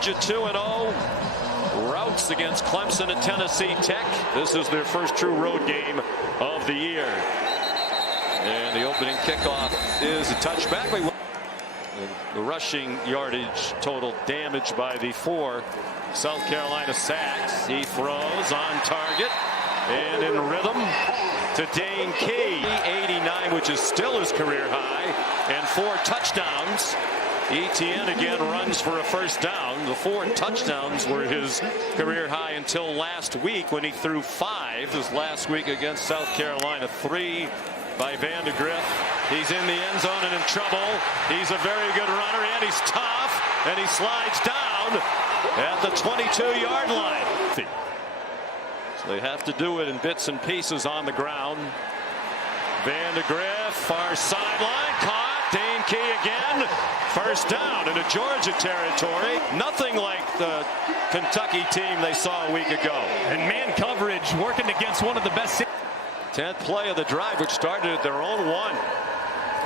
Georgia 2-0. Routes against Clemson and Tennessee Tech. This is their first true road game of the year. And the opening kickoff is a touchback. The rushing yardage total damaged by the 4 South Carolina sacks. He throws on target and in rhythm to Dane Key. 89, which is still his career high, and 4 touchdowns. Etienne again runs for a first down. The 4 touchdowns were his career high until last week when he threw 5. This last week against South Carolina. 3 by Vandegrift. He's in the end zone and in trouble. He's a very good runner and he's tough, and he slides down at the 22-yard line. So they have to do it in bits and pieces on the ground. Vandegrift, far sideline, caught. Dane Key again. First down into Georgia territory. Nothing like the Kentucky team they saw a week ago. And man coverage working against one of the best. 10th play of the drive, which started at their own 1.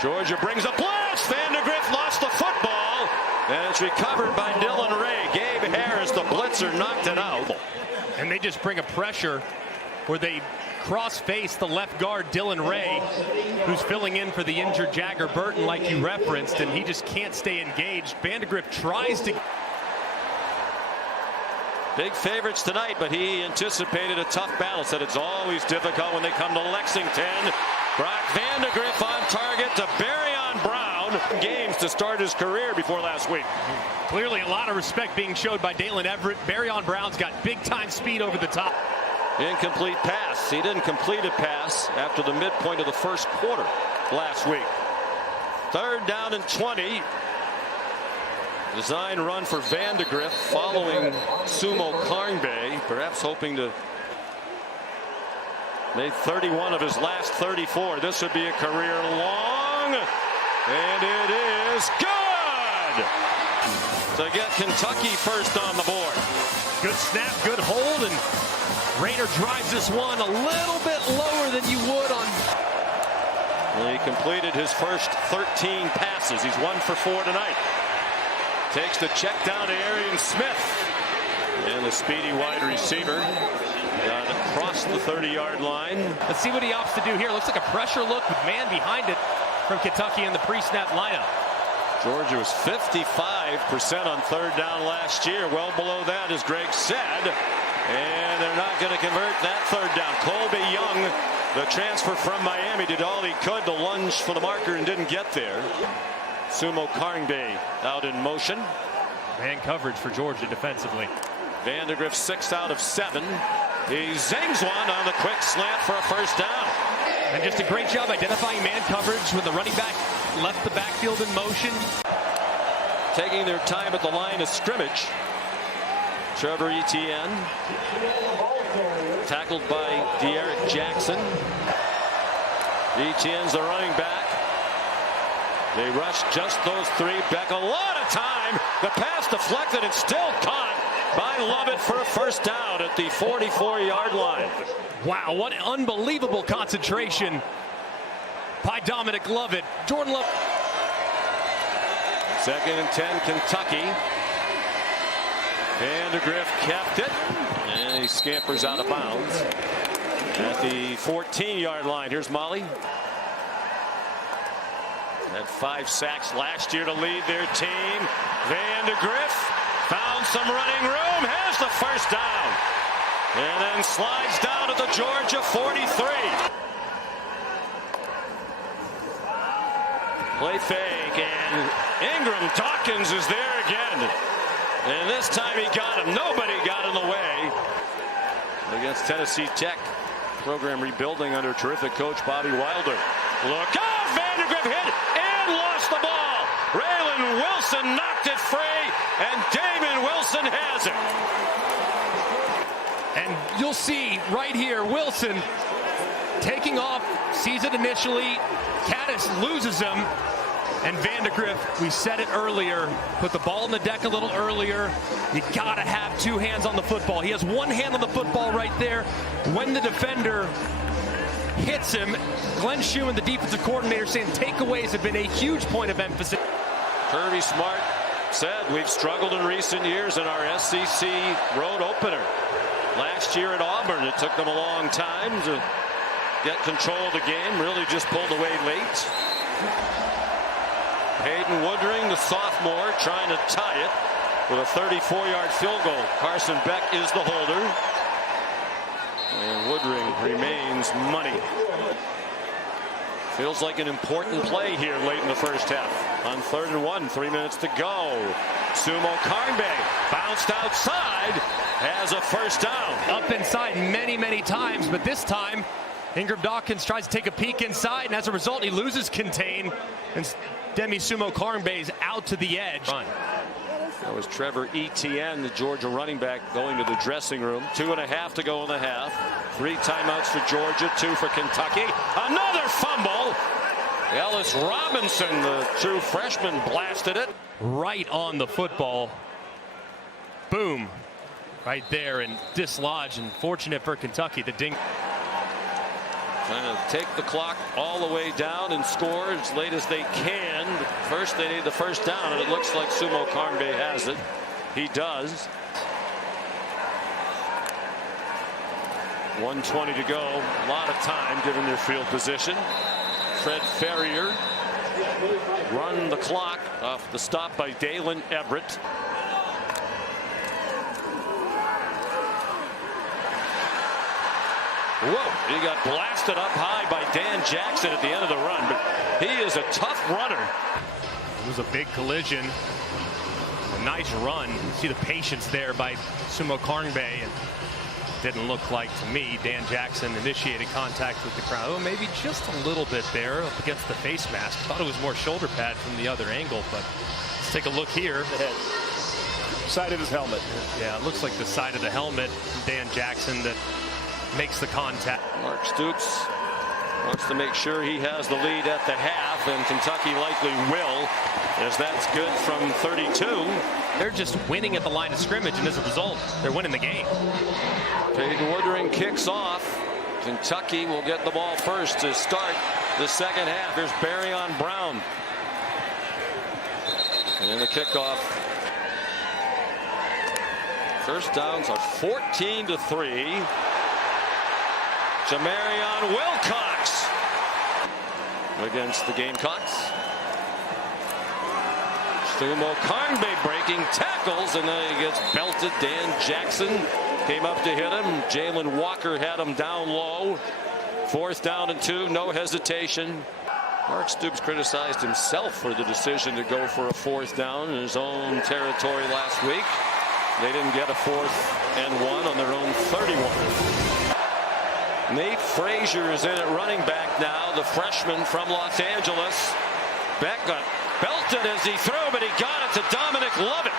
Georgia brings a blitz. Vandegrift lost the football, and it's recovered by Dylan Ray. Gabe Harris, the blitzer, knocked it out. And they just bring a pressure where they cross-face the left guard, Dylan Ray, who's filling in for the injured Jagger Burton, like you referenced, and he just can't stay engaged. Vandegrift tries to. Big favorites tonight, but he anticipated a tough battle. Said it's always difficult when they come to Lexington. Brock Vandegrift on target to Barryon Brown. Games to start his career before last week. Clearly a lot of respect being showed by Dalen Everett. Barryon Brown's got big-time speed over the top. Incomplete pass. He didn't complete a pass after the midpoint of the first quarter last week. 3rd down and 20. Design run for Vandegrift following Sumo Karngbe, perhaps hoping to make 31 of his last 34. This would be a career long, and it is good to get Kentucky first on the board. Good snap, good hold, and Rayner drives this one a little bit lower than you would on. He completed his first 13 passes. He's 1 for 4 tonight. Takes the check down to Arian Smith. And the speedy wide receiver got across the 30-yard line. Let's see what he opts to do here. Looks like a pressure look with man behind it from Kentucky in the pre-snap lineup. Georgia was 55% on 3rd down last year. Well below that, as Greg said. And they're not going to convert that 3rd down. Colby Young, the transfer from Miami, did all he could to lunge for the marker and didn't get there. Sumo Karngbe out in motion. Man coverage for Georgia defensively. Vandegrift 6 out of 7. He zings one on the quick slant for a first down. And just a great job identifying man coverage when the running back left the backfield in motion. Taking their time at the line of scrimmage. Trevor Etienne. Tackled by De'Aric Jackson. Etienne's the running back. They rushed just those 3 back a lot of time. The pass deflected and still caught by Lovett for a first down at the 44-yard line. Wow, what unbelievable concentration by Dominic Lovett. Jordan Lovett. 2nd and 10, Kentucky. Vandegrift kept it, and he scampers out of bounds at the 14-yard line. Here's Molly. Had 5 sacks last year to lead their team. Vandegrift found some running room, has the first down, and then slides down to the Georgia 43. Play fake, and Ingram Dawkins is there again. And this time he got him. Nobody got in the way. Against Tennessee Tech. Program rebuilding under terrific coach Bobby Wilder. Look out! Vandegrift hit and lost the ball. Raylan Wilson knocked it free, and Damon Wilson has it. And you'll see right here, Wilson taking off, sees it initially. Caddis loses him. And Vandegrift, we said it earlier, put the ball in the deck a little earlier. You gotta have 2 hands on the football. He has 1 hand on the football right there. When the defender hits him, Glenn Schumann, the defensive coordinator, saying takeaways have been a huge point of emphasis. Kirby Smart said we've struggled in recent years in our SEC road opener. Last year at Auburn, it took them a long time to get control of the game. Really just pulled away late. Hayden Woodring, the sophomore, trying to tie it with a 34-yard field goal. Carson Beck is the holder. And Woodring remains money. Feels like an important play here late in the first half. On 3rd and 1, 3 minutes to go. Sumo Karnbe bounced outside, has a first down. Up inside many times, but this time Ingram Dawkins tries to take a peek inside, and as a result he loses contain, and Demi Sumo Karnbe is out to the edge. That was Trevor Etienne, the Georgia running back, going to the dressing room. 2.5 to go in the half. 3 timeouts for Georgia, 2 for Kentucky. Another fumble. Ellis Robinson, the true freshman, blasted it. Right on the football. Boom. Right there and dislodged, and fortunate for Kentucky. The ding. Trying to take the clock all the way down and score as late as they can. But first they need the first down, and it looks like Sumo Karnbe has it. He does. 1:20 to go. A lot of time given their field position. Fred Ferrier run the clock off the stop by Dalen Everett. Whoa, he got blasted up high by Dan Jackson at the end of the run, but he is a tough runner. It was a big collision. A nice run. You see the patience there by Sumo Karnbe, and didn't look like, to me, Dan Jackson initiated contact with the crowd. Well, maybe just a little bit there up against the face mask. Thought it was more shoulder pad from the other angle, but let's take a look here. The head. Side of his helmet. Yeah, it looks like the side of the helmet. Dan Jackson that makes the contact. Mark Stoops wants to make sure he has the lead at the half, and Kentucky likely will, as that's good from 32. They're just winning at the line of scrimmage, and as a result, they're winning the game. Hayden Woodring kicks off. Kentucky will get the ball first to start the second half. Here's Barryon Brown. And the kickoff. First downs are 14-3. Jamarion Wilcox against the Gamecocks. Sumo Karnbe breaking tackles, and then he gets belted. Dan Jackson came up to hit him. Jalen Walker had him down low. 4th down and 2, no hesitation. Mark Stoops criticized himself for the decision to go for a 4th down in his own territory last week. They didn't get a 4th and 1 on their own 31. Nate Frazier is in at running back now, the freshman from Los Angeles. Beck got belted as he threw, but he got it to Dominic Lovett,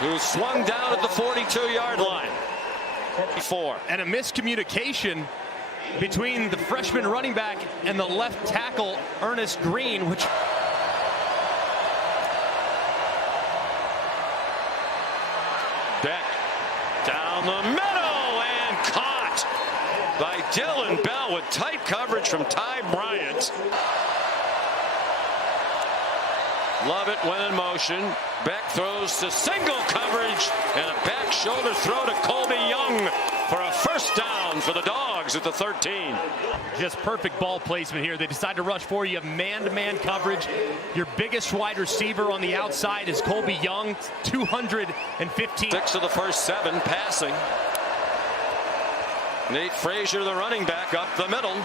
who swung down at the 42-yard line. 4. And a miscommunication between the freshman running back and the left tackle, Ernest Green, which... Beck down the middle and caught by Dylan Bell with tight coverage from Ty Bryant. Lovett went in motion. Beck throws to single coverage and a back shoulder throw to Colby Young for a first down for the Dogs at the 13. Just perfect ball placement here. They decide to rush for you. Man-to-man coverage. Your biggest wide receiver on the outside is Colby Young, 215. 6 of the first 7 passing. Nate Frazier, the running back, up the middle.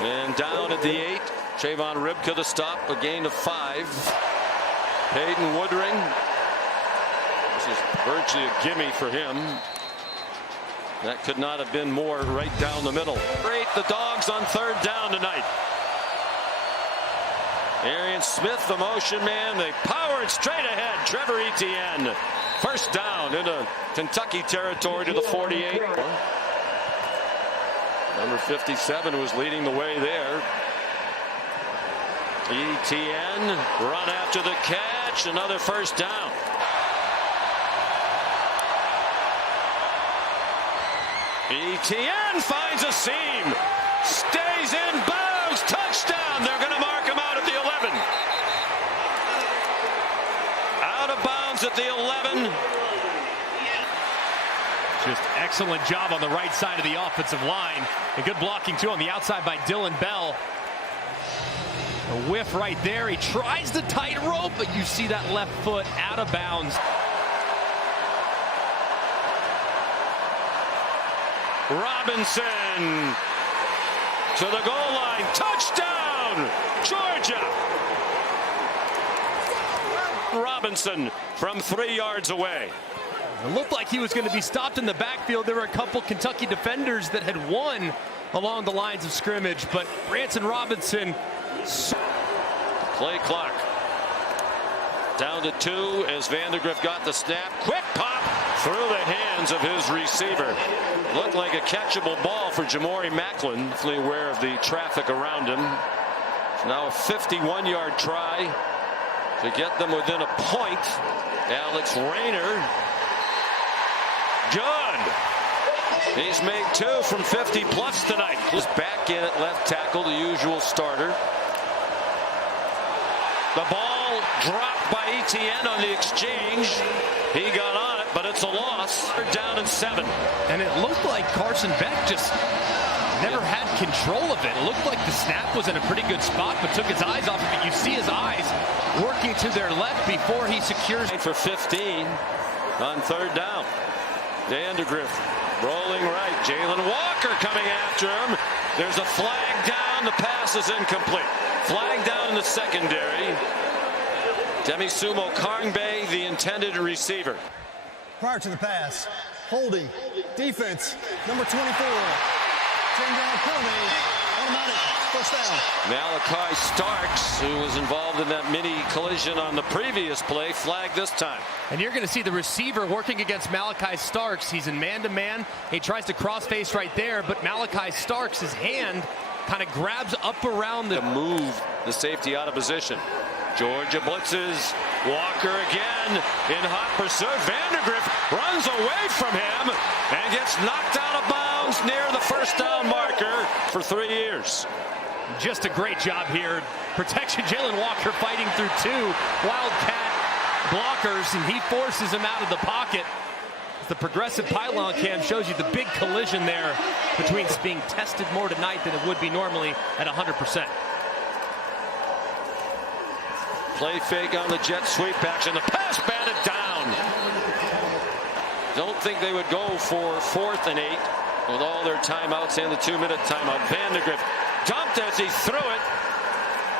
And down at the 8. Trayvon Ribka the stop, a gain of 5. Hayden Woodring. This is virtually a gimme for him. That could not have been more right down the middle. Great, the Dogs on 3rd down tonight. Arian Smith, the motion man. They power it straight ahead. Trevor Etienne. First down into Kentucky territory to the 48. Number 57 was leading the way there. Etienne run after the catch. Another first down. Etienne finds a seam. Stays in bounds. Touchdown. They're going to mark him out at the 11. Just excellent job on the right side of the offensive line. And good blocking, too, on the outside by Dylan Bell. A whiff right there. He tries the tightrope, but you see that left foot out of bounds. Robinson to the goal line. Touchdown, Georgia. Robinson from 3 yards away. It looked like he was going to be stopped in the backfield. There were a couple Kentucky defenders that had won along the lines of scrimmage, but Branson Robinson. Play clock down to 2 as Vandegrift got the snap. Quick pop through the hands of his receiver. Looked like a catchable ball for Jamori Macklin. Fully aware of the traffic around him. It's now a 51-yard try to get them within a point. Alex Rayner. Good. He's made 2 from 50 plus tonight. Just back in at left tackle, the usual starter. The ball dropped by Etienne on the exchange. He got on it, but it's a loss. They're down in 7. And it looked like Carson Beck just never had control of it. It looked like the snap was in a pretty good spot, but took his eyes off of it. You see his eyes working to their left before he secures. For 15 on 3rd down. Vandegrift rolling right. Jalen Walker coming after him. There's a flag down. The pass is incomplete. Flag down in the secondary. Demisumo Karngbe, the intended receiver. Prior to the pass, holding, defense, number 24. 10-yard penalty, automatic, first down. Malachi Starks, who was involved in that mini collision on the previous play, flagged this time. And you're going to see the receiver working against Malachi Starks. He's in man-to-man. He tries to cross-face right there, but Malachi Starks, his hand kind of grabs up around the... To move the safety out of position. Georgia blitzes. Walker again in hot pursuit. Vandegrift runs away from him and gets knocked out of bounds near the first down marker for 3 years. Just a great job here. Protection. Jalen Walker fighting through 2 Wildcat blockers, and he forces him out of the pocket. The progressive pylon cam shows you the big collision there between being tested more tonight than it would be normally at 100%. Play fake on the jet sweep action. The pass batted down. Don't think they would go for 4th and 8 with all their timeouts and the 2-minute timeout. Vandegrift dumped as he threw it.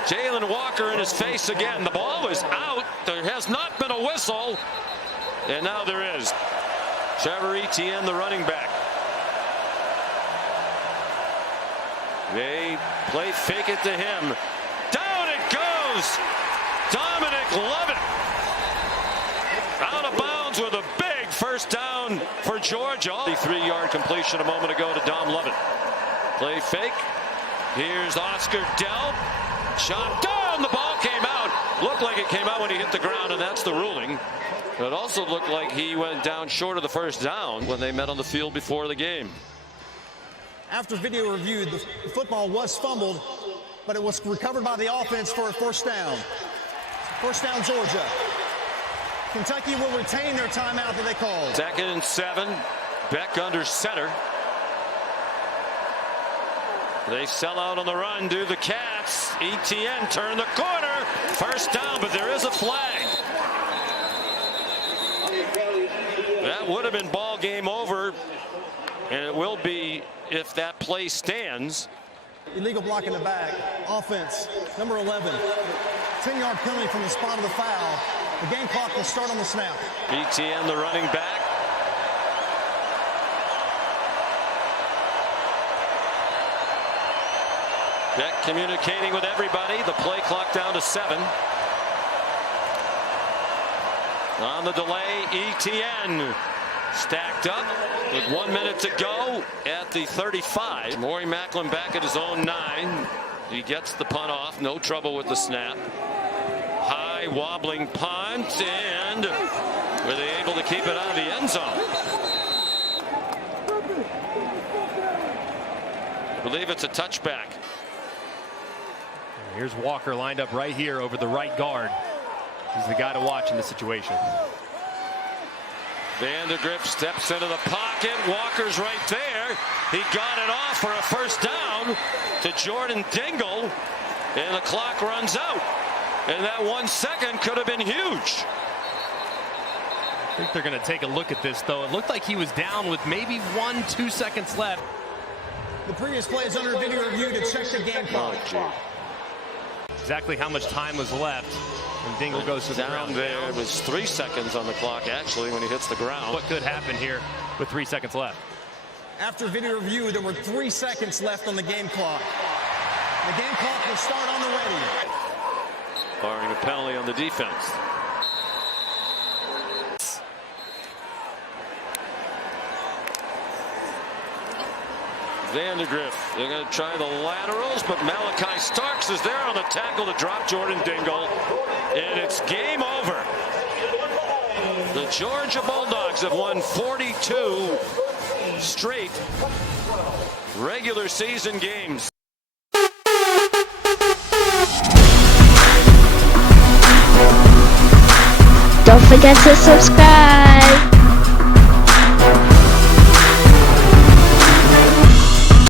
Jalen Walker in his face again. The ball is out. There has not been a whistle, and now there is. Trevor Etienne, the running back. They play fake it to him. Down it goes. Dominic Lovett out of bounds with a big first down for Georgia. The 3-yard completion a moment ago to Dom Lovett. Play fake. Here's Oscar Delp. Shot down. The ball came out. Looked like it came out when he hit the ground, and that's the ruling. It also looked like he went down short of the first down when they met on the field before the game. After video review, the football was fumbled, but it was recovered by the offense for a first down. First down, Georgia. Kentucky will retain their timeout that they called. 2nd and 7. Beck under center. They sell out on the run, do the Cats. Etienne turn the corner. First down, but there is a flag. That would have been ball game over, and it will be if that play stands. Illegal block in the back. Offense, number 11. 10-yard penalty from the spot of the foul. The game clock will start on the snap. Etienne, the running back. Beck communicating with everybody. The play clock down to 7. On the delay, Etienne stacked up with 1 minute to go at the 35. Maury Macklin back at his own 9. He gets the punt off. No trouble with the snap. High wobbling punt, and were they able to keep it out of the end zone? I believe it's a touchback. Here's Walker lined up right here over the right guard. He's the guy to watch in this situation. Vandegrift steps into the pocket. Walker's right there. He got it off for a first down to Jordan Dingle. And the clock runs out. And that 1 second could have been huge. I think they're going to take a look at this, though. It looked like he was down with maybe 1-2 seconds left. The previous play is under video review to check the game clock. Exactly how much time was left. And Dingle goes to the ground. There it was 3 seconds on the clock, actually, when he hits the ground. What could happen here with 3 seconds left? After video review, there were 3 seconds left on the game clock. The game clock will start on the ready. Barring a penalty on the defense. Vandegrift, they're going to try the laterals, but Malachi Starks is there on the tackle to drop Jordan Dingle, and it's game over. The Georgia Bulldogs have won 42 straight regular season games. Don't forget to subscribe.